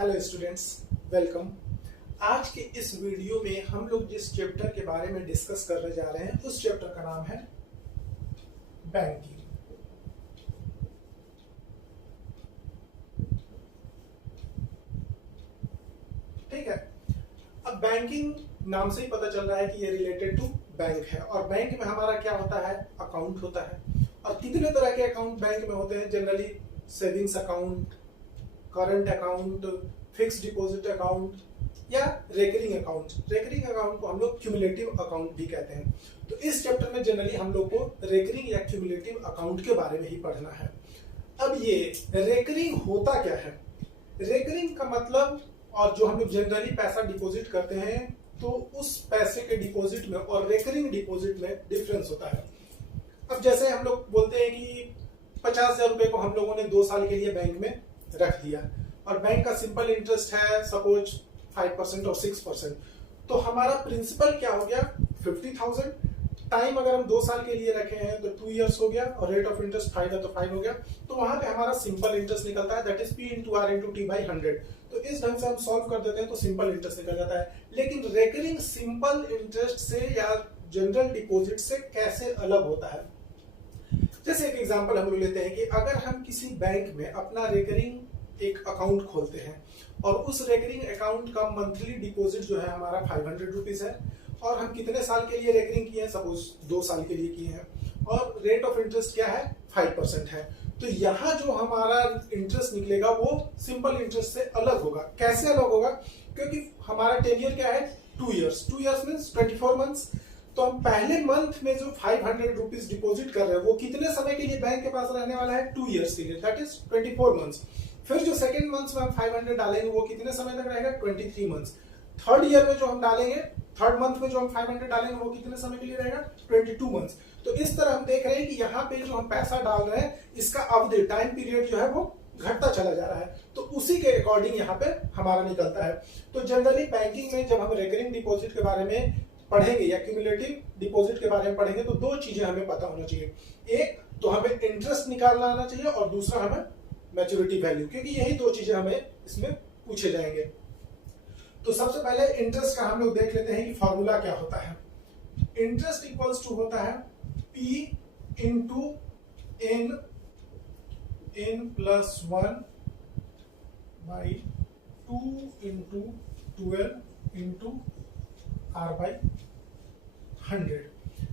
Hello students, welcome. आज के इस वीडियो में हम लोग जिस चैप्टर के बारे में डिस्कस करने जा रहे हैं उस चैप्टर का नाम है बैंकिंग। ठीक है। अब बैंकिंग नाम से ही पता चल रहा है कि ये रिलेटेड टू बैंक है और बैंक में हमारा क्या होता है, अकाउंट होता है। और कितने तरह के अकाउंट बैंक में होते हैं? Generally savings account, current account, fix deposit account या रेकरिंग अकाउंट। रेकरिंग अकाउंट को हम लोग क्यूमुलेटिव अकाउंट भी कहते हैं। तो इस चैप्टर में जनरली हम लोग को रेकरिंग या क्यूमुलेटिव अकाउंट के बारे में ही पढ़ना है। अब ये रेकरिंग होता क्या है? रेकरिंग का मतलब, और जो हम लोग जनरली पैसा डिपॉजिट करते हैं तो उस पैसे के डिपॉजिट में और रेकरिंग डिपॉजिट में डिफरेंस होता है। अब जैसे हम लोग बोलते हैं कि 50,000 रुपए को हम लोगों ने 2 साल के लिए बैंक में रख दिया और बैंक का सिंपल इंटरेस्ट है सपोज 5% और 6%, तो हमारा प्रिंसिपल क्या हो गया 50,000। टाइम अगर हम 2 साल के लिए रखे हैं तो 2 इयर्स हो गया और रेट ऑफ इंटरेस्ट 5 है तो 5 हो गया। तो वहां पे हमारा सिंपल इंटरेस्ट निकलता है, that is P into R into T by 100। तो इस ढंग से हम सॉल्व कर देते हैं तो सिंपल इंटरेस्ट निकल जाता है। लेकिन रेकरिंग सिंपल इंटरेस्ट से या जनरल डिपॉजिट से कैसे अलग होता है? जैसे एक एग्जांपल हम लोग लेते हैं कि अगर हम किसी बैंक में अपना रेकरिंग एक अकाउंट खोलते हैं और उस रेकरिंग अकाउंट का मंथली डिपॉजिट जो है हमारा 500 रुपीज है और हम कितने साल के लिए रेकरिंग किए हैं, सपोज 2 साल के लिए किए हैं और रेट ऑफ इंटरेस्ट क्या है 5% है, तो यहाँ जो हमारा इंटरेस्ट निकलेगा वो सिंपल इंटरेस्ट से अलग होगा। कैसे अलग होगा? क्योंकि हमारा टेन्योर क्या है 2 इयर्स। 2 years means 24 months. तो हम पहले मंथ में जो 500 रुपीज डिपॉजिट कर रहे हैं वो कितने समय के लिए बैंक के पास रहने वाला है? 2 इयर्स के लिए, दैट इज 24 मंथ्स। फिर जो सेकंड मंथ में हम 500 डालेंगे वो कितने समय तक रहेगा? 23 मंथ्स। थर्ड ईयर में जो हम डालेंगे, थर्ड मंथ में जो हम 500 डालेंगे वो कितने समय के लिए रहेगा? 22 मंथ्स। तो इस तरह हम देख रहे हैं कि यहाँ पे जो हम पैसा डाल रहे हैं इसका अवधि, टाइम पीरियड जो है वो घटता चला जा रहा है। तो उसी के अकॉर्डिंग यहाँ पे हमारा निकलता है। तो जनरली बैंकिंग में जब हम रेकरिंग डिपॉजिट के बारे में पढ़ेंगे या क्यूमुलेटिव डिपॉजिट के बारे में पढ़ेंगे तो 2 चीजें हमें पता होना चाहिए। एक तो हमें इंटरेस्ट निकालना आना चाहिए और दूसरा हमें मैच्योरिटी वैल्यू, क्योंकि यही 2 चीजें हमें इसमें पूछे जाएंगे। तो सबसे पहले इंटरेस्ट का हम लोग देख लेते हैं कि फॉर्मूला क्या होता है। इंटरेस्ट इक्वल्स टू होता है P into n plus 1 by 2 into 12 into R by 100।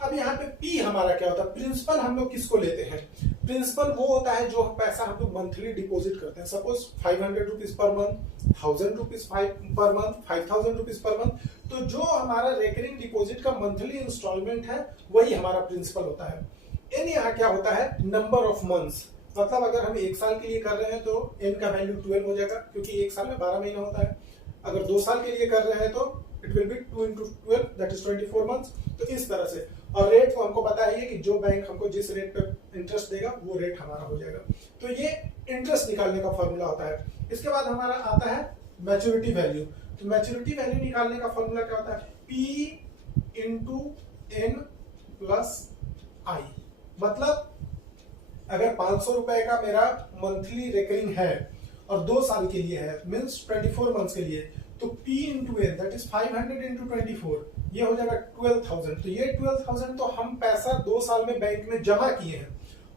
अब यहाँ पे P हमारा क्या होता है? प्रिंसिपल हम लोग किसको लेते हैं? प्रिंसिपल वो होता है जो पैसा हम लोग मंथली डिपॉजिट करते हैं। Suppose 500 rupees per month, 1000 rupees per month, 5000 rupees per month. तो जो हमारा रेकरिंग डिपॉजिट का मंथली इंस्टॉलमेंट है वही हमारा प्रिंसिपल होता है। एन यहाँ क्या होता है? Number of months. मतलब अगर हम 1 साल के लिए कर रहे हैं तो एन का वैल्यू 12 हो जाएगा, क्योंकि 1 साल में 12 महीना होता है। अगर 2 साल के लिए कर रहे हैं तो it will be 2 into 12, that is 24 months. तो इस तरह से, और रेट को हमको पता है कि जो बैंक हमको जिस रेट पे इंटरेस्ट देगा वो रेट हमारा हो जाएगा। तो ये इंटरेस्ट निकालने का फॉर्मूला होता है। इसके बाद हमारा आता है मैच्योरिटी वैल्यू। तो मैच्योरिटी वैल्यू निकालने का फॉर्मूला क्या होता है? P इंटू n प्लस आई। मतलब अगर 500 रुपए का मेरा मंथली रेकरिंग है और 2 साल के लिए है, मीन्स 24 मंथ्स के लिए, तो P into n that is 500 into 24, ये हो जाएगा 12,000। तो ये 12,000 तो हम पैसा 2 साल में बैंक में जमा किए हैं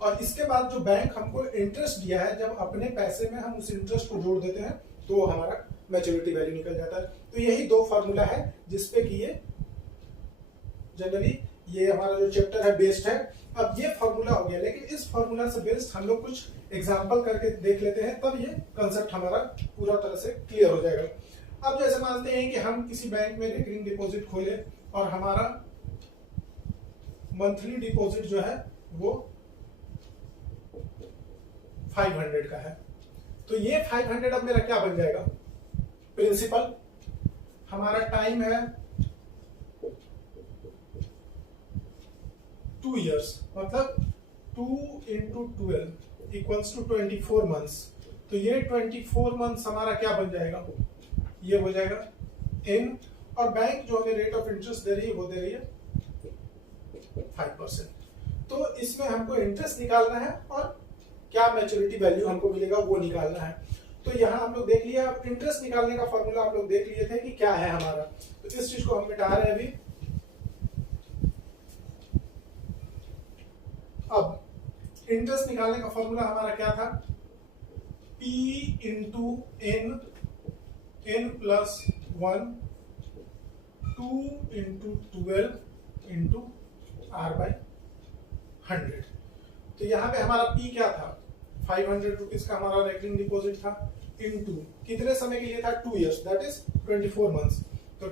और इसके बाद जो बैंक हमको इंटरेस्ट दिया है, जब अपने पैसे में हम उस इंटरेस्ट को जोड़ देते हैं तो हमारा मैच्योरिटी वैल्यू निकल जाता है। तो यही 2 फॉर्मूला है जिसपे कि ये जनरली ये हमारा जो चैप्टर है बेस्ड है। अब ये फॉर्मूला हो गया, लेकिन इस फॉर्मूला से बेस्ड हम लोग कुछ एग्जांपल करके देख लेते हैं, तब ये कंसेप्ट हमारा पूरा तरह से क्लियर हो जाएगा। अब जैसे मानते हैं कि हम किसी बैंक में रेकरिंग डिपॉजिट खोले और हमारा मंथली डिपॉजिट जो है वो 500 का है। तो ये 500 अब मेरा क्या बन जाएगा? प्रिंसिपल। हमारा टाइम है 2 इयर्स, मतलब 2 इंटू 12 इक्वल्स टू 24 मंथ्स। तो ये 24 मंथ्स हमारा क्या बन जाएगा? ये हो जाएगा n, और बैंक जो हमें रेट ऑफ इंटरेस्ट दे रही है वो दे रही है 5%। तो इसमें हमको इंटरेस्ट निकालना है और क्या मैच्योरिटी वैल्यू हमको मिलेगा वो निकालना है। तो यहाँ हम लोग देख लिया। अब इंटरेस्ट निकालने का फॉर्मूला आप लोग देख लिए थे कि क्या है हमारा, तो इस चीज को हम मिटा रहे हैं अभी। अब इंटरेस्ट निकालने का फॉर्मूला हमारा क्या था, P into n, n plus 1, 2 into 12 into r by 100। तो यहाँ पे हमारा P क्या था, 500 रुपीज का हमारा रेकरिंग डिपॉजिट था, इंटू कितने समय के लिए था, 2 इयर्स, दैट इज 24 मंथ्स। तो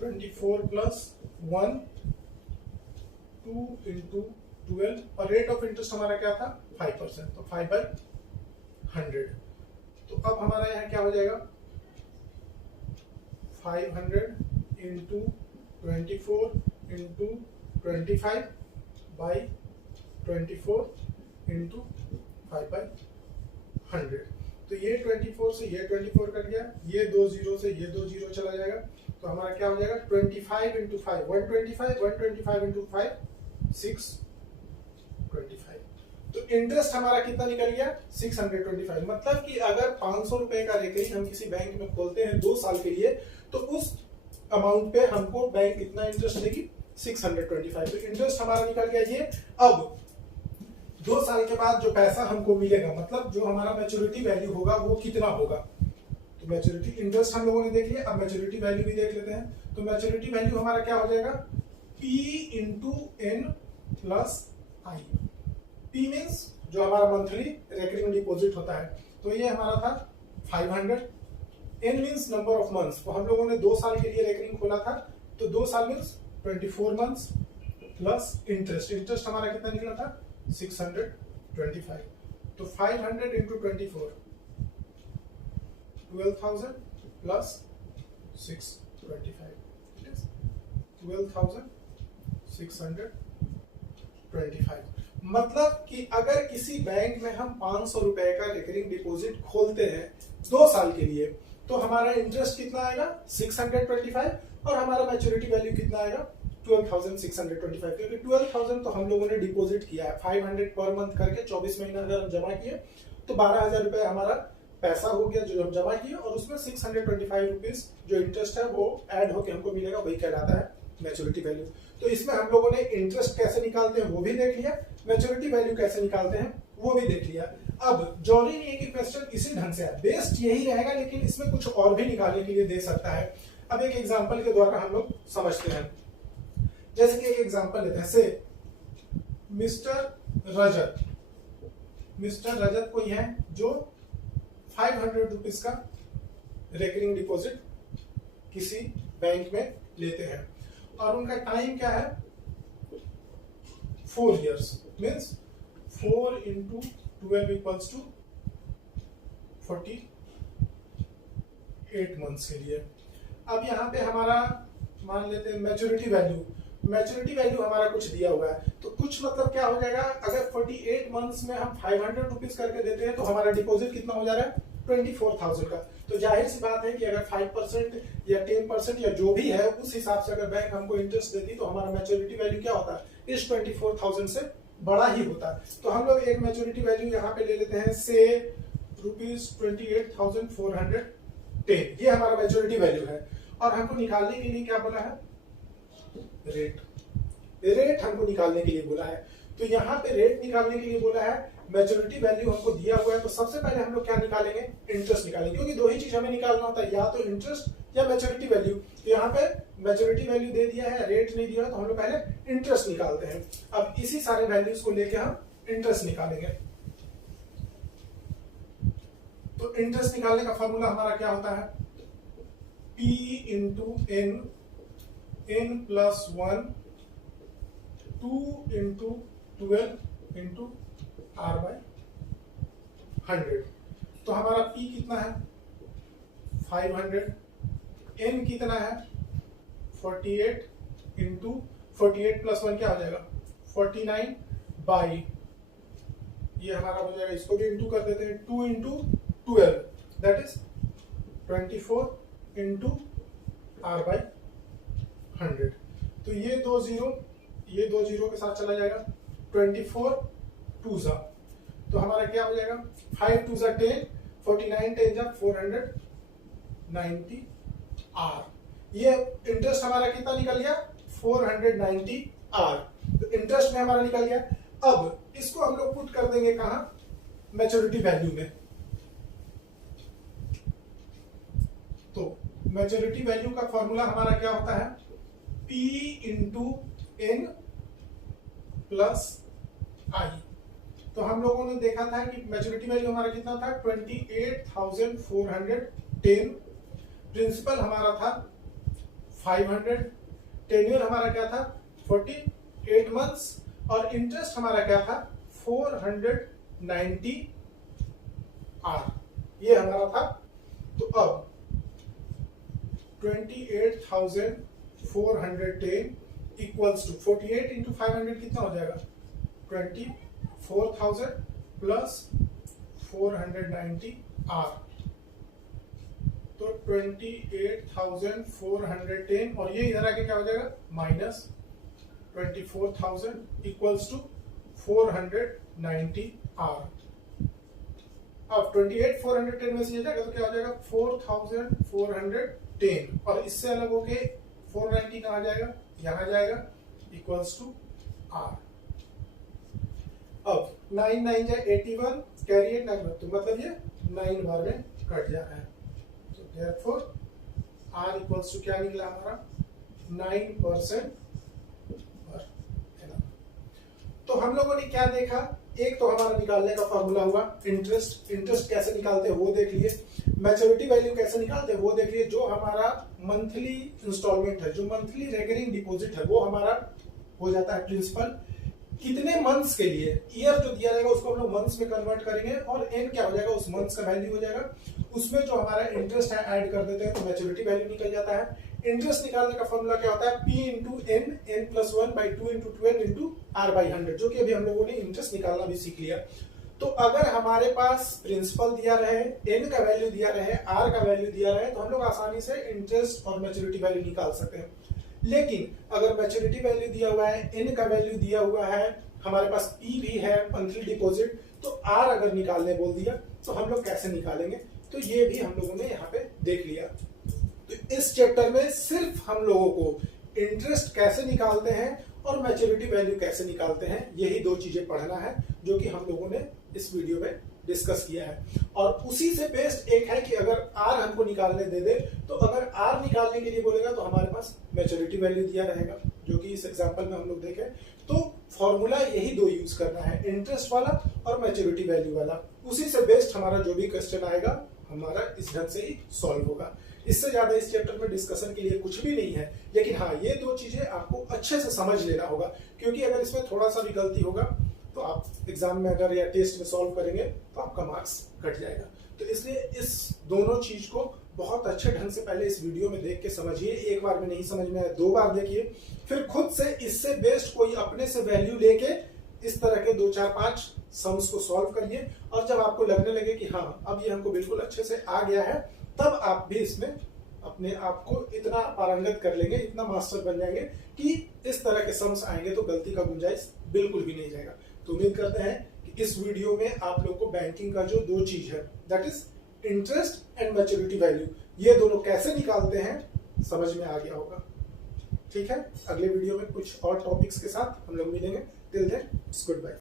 24 प्लस 1, 2 इंटू 12, और रेट ऑफ इंटरेस्ट हमारा क्या था 5%, तो 5/100। तो अब हमारा यहाँ क्या हो जाएगा, 500 इंटू 24 इंटू 25 बाई 24 इंटू 5/100। तो ये 24 से ये 24 कट गया, ये 2 जीरो से ये 2 जीरो चला जाएगा, तो हमारा क्या हो जाएगा 25 इंटू 5 125, 125 इंटू 5 625। तो इंटरेस्ट हमारा कितना निकल गया 625। मतलब कि अगर 500 रुपए का रेकरिंग हम किसी बैंक में खोलते हैं 2 साल के लिए, तो उस अमाउंट पे हमको बैंक कितना इंटरेस्ट देगी 625। तो इंटरेस्ट हमारा निकल गया ये। अब 2 साल के बाद जो पैसा हमको मिलेगा, मतलब जो हमारा मैच्योरिटी वैल्यू होगा वो कितना होगा, तो मैच्योरिटी इंटरेस्ट हम लोगों ने देख लिया, अब मैच्योरिटी वैल्यू भी देख लेते हैं। तो मैच्योरिटी वैल्यू हमारा क्या हो जाएगा, P इंटू एन प्लस आई। P मीन्स जो हमारा मंथली रेकरिंग डिपॉजिट होता है, तो ये हमारा था 500। N means number of months, तो हम लोगों ने 2 साल के लिए रेकरिंग खोला था, तो 2 साल means 24 months plus interest. Interest हमारा कितना निकला था 625। तो 500 इंटू 24 12,000 प्लस 625, 12,625। मतलब कि अगर किसी बैंक में हम 500 रुपए का रिकरिंग डिपॉजिट खोलते हैं 2 साल के लिए, तो हमारा इंटरेस्ट कितना आएगा 625, और हमारा मैच्योरिटी वैल्यू कितना आएगा 12,625। क्योंकि 12,000 तो हम लोगों ने डिपॉजिट किया है, 500 पर मंथ करके 24 महीना अगर हम जमा किए तो 12,000 रुपए हमारा पैसा हो गया जो हम जमा किए, और उसमें 625 रुपीज जो इंटरेस्ट है वो ऐड होकर हमको मिलेगा, वही कहलाता है मैच्योरिटी वैल्यू। तो इसमें हम लोगों ने इंटरेस्ट कैसे निकालते हैं वो भी देख लिया, मैच्योरिटी वैल्यू कैसे निकालते हैं वो भी देख लिया। अब जरूरी नहीं है कि क्वेश्चन इसी ढंग से है, बेस्ड यही रहेगा, लेकिन इसमें कुछ और भी निकालने के लिए दे सकता है। अब एक एग्जांपल के द्वारा हम लोग समझते हैं। जैसे कि एक एग्जांपल लेते हैं, से मिस्टर रजत कोई है जो 500 रुपीज का रेकरिंग डिपॉजिट किसी बैंक में लेते हैं, और उनका टाइम क्या है 4 years, means 4 into 12 equals to 48 months के लिए। अब यहाँ पे हमारा मान लेते हैं मैच्योरिटी वैल्यू हमारा कुछ दिया हुआ है, तो कुछ मतलब क्या हो जाएगा, अगर 48 मंथ्स में हम 500 रुपीज करके देते हैं तो हमारा डिपॉजिट कितना हो जा रहा है 24,000 का। तो जाहिर सी बात है कि अगर 5% या 10% या जो भी है उस हिसाब से अगर बैंक हमको इंटरेस्ट देती तो हमारा मैच्योरिटी वैल्यू क्या होता है इस 24,000 से बड़ा ही होता है। तो हम लोग एक मैच्योरिटी वैल्यू यहाँ पे ले लेते हैं, से ₹28,410, ये हमारा मैच्योरिटी वैल्यू है। और हमको निकालने के लिए क्या बोला है, रेट हमको निकालने के लिए बोला है। तो यहाँ पे रेट निकालने के लिए बोला है, मैच्योरिटी वैल्यू हमको दिया हुआ है, तो सबसे पहले हम लोग क्या निकालेंगे, इंटरेस्ट निकालेंगे, क्योंकि 2 ही चीज हमें निकालना होता है, या तो इंटरेस्ट या मैच्योरिटी वैल्यू। तो यहाँ पे मैच्योरिटी वैल्यू दे दिया है, रेट नहीं दिया है, तो हम लोग पहले इंटरेस्ट निकालते हैं। अब इसी सारे वैल्यूज को लेके हम इंटरेस्ट निकालेंगे। तो इंटरेस्ट निकालने का फॉर्मूला हमारा क्या होता है, P into n plus 1, 2 into 12 into r by 100। तो हमारा P कितना है 500, n कितना है 48 इंटू 48 प्लस 1 क्या हो जाएगा 49 बाई, ये हमारा हो जाएगा, इसको भी इंटू कर देते हैं, 2 into 12 that is 24 into r by 100। तो ये 2 जीरो के साथ चला जाएगा, 24 2 ज़ा तो हमारा क्या हो जाएगा 5 2 जा 10, 49 10 जा 490 आर। ये इंटरेस्ट हमारा कितना निकल गया 490 आर। तो इंटरेस्ट में हमारा निकल गया। अब इसको हम लोग पुट कर देंगे कहां मैच्योरिटी वैल्यू में। तो मैच्योरिटी वैल्यू का फॉर्मूला हमारा क्या होता है P इंटू एन प्लस आई। तो हम लोगों ने देखा था कि मैच्योरिटी वैल्यू हमारा कितना था 28,410, प्रिंसिपल हमारा था 500, टेन्योर हमारा क्या था 48 मंथ्स और इंटरेस्ट हमारा क्या था 490 आर। ये हमारा था। तो अब 28,410 इक्वल्स टू 48 इंटू 500 कितना हो जाएगा 24,000 प्लस 490 आर। तो 28,410 और ये इधर आके क्या हो जाएगा माइनस 24,000 इक्वल्स टू 490 आर। अब 28,410 में से ये जाएगा तो क्या हो जाएगा 4,410 और इससे अलग होके 490 कहां जाएगा यहां जाएगा इक्वल्स टू आर। अब 9 9 जाए 81 कैरी 9 तो मतलब ये 9 बार में कट जा रहा है। तो देयरफॉर आर इक्वल्स टू क्या निकला हमारा 9%। तो हम लोगों ने क्या देखा, एक तो हमारा निकालने का फॉर्मूला हुआ इंटरेस्ट कैसे निकालते हैं वो देख लिए, मैच्योरिटी वैल्यू कैसे निकालते हैं वो देख लिए, जो हमारा मंथली इंस्टॉलमेंट है, जो मंथली रेकरिंग डिपॉजिट है वो हमारा हो जाता है प्रिंसिपल। कितने मंथ्स के लिए, ईयर जो दिया जाएगा उसको हम लोग मंथ्स में कन्वर्ट करेंगे और एन क्या हो जाएगा उस मंथ्स का वैल्यू हो जाएगा। उसमें जो हमारा इंटरेस्ट है ऐड कर देते हैं तो मैच्योरिटी वैल्यू निकल जाता है। इंटरेस्ट निकालने का फॉर्मूला क्या होता है P into n, n plus 1 by 2 into 12 into r by 100, जो कि अभी हम लोगों ने इंटरेस्ट निकालना भी सीख लिया। तो अगर हमारे पास प्रिंसिपल दिया रहे, एन का वैल्यू दिया रहे, आर का वैल्यू दिया रहे, तो हम लोग आसानी से इंटरेस्ट और मैच्योरिटी वैल्यू निकाल सकते हैं। लेकिन अगर मैच्योरिटी वैल्यू दिया हुआ है, एन का वैल्यू दिया हुआ है, हमारे पास P भी है मंथली डिपॉजिट, तो आर अगर निकालने बोल दिया तो हम लोग कैसे निकालेंगे, तो ये भी हम लोगों ने यहाँ पे देख लिया। तो इस चैप्टर में सिर्फ हम लोगों को इंटरेस्ट कैसे निकालते हैं और मैच्योरिटी वैल्यू कैसे निकालते हैं, यही दो चीजें पढ़ना है जो कि हम लोगों ने इस वीडियो में डिस्कस किया है। और उसी से बेस्ट एक है कि अगर आर हमको निकालने दे दे, तो अगर आर निकालने के लिए बोलेगा तो हमारे पास मैच्योरिटी वैल्यू दिया रहेगा, जो कि इस एग्जांपल में हम लोग देखें। तो फॉर्मूला यही दो यूज करना है, इंटरेस्ट वाला और मैच्योरिटी वैल्यू वाला। उसी से बेस्ट हमारा जो भी क्वेश्चन आएगा हमारा इस ढंग से ही सॉल्व होगा। इससे ज्यादा इस चैप्टर में डिस्कशन के लिए कुछ भी नहीं है। लेकिन हाँ, ये दो चीजें आपको अच्छे से समझ लेना होगा, क्योंकि अगर इसमें थोड़ा सा भी गलती होगा तो आप एग्जाम में अगर या टेस्ट में सॉल्व करेंगे तो आपका मार्क्स कट जाएगा। तो इसलिए इस दोनों चीज को बहुत अच्छे ढंग से पहले इस वीडियो में देख के समझिए। एक बार में नहीं समझ में आए, 2 बार देखिए, फिर खुद से इससे बेस्ट कोई अपने से वैल्यू लेके इस तरह के 2 4 5 सम्स को सॉल्व करिए। और जब आपको लगने लगे कि हाँ अब ये हमको बिल्कुल अच्छे से आ गया है, तब आप भी इसमें अपने आप को इतना पारंगत कर लेंगे, इतना मास्टर बन जाएंगे कि इस तरह के सम्स आएंगे तो गलती का गुंजाइश बिल्कुल भी नहीं जाएगा। तो उम्मीद करते हैं कि इस वीडियो में आप लोग को बैंकिंग का जो 2 चीज है, that is interest and maturity value, ये दोनों कैसे निकालते हैं समझ में आ गया होगा। ठीक है, अगले वीडियो में कुछ और टॉपिक्स के साथ हम लोग मिलेंगे। Till then, good bye.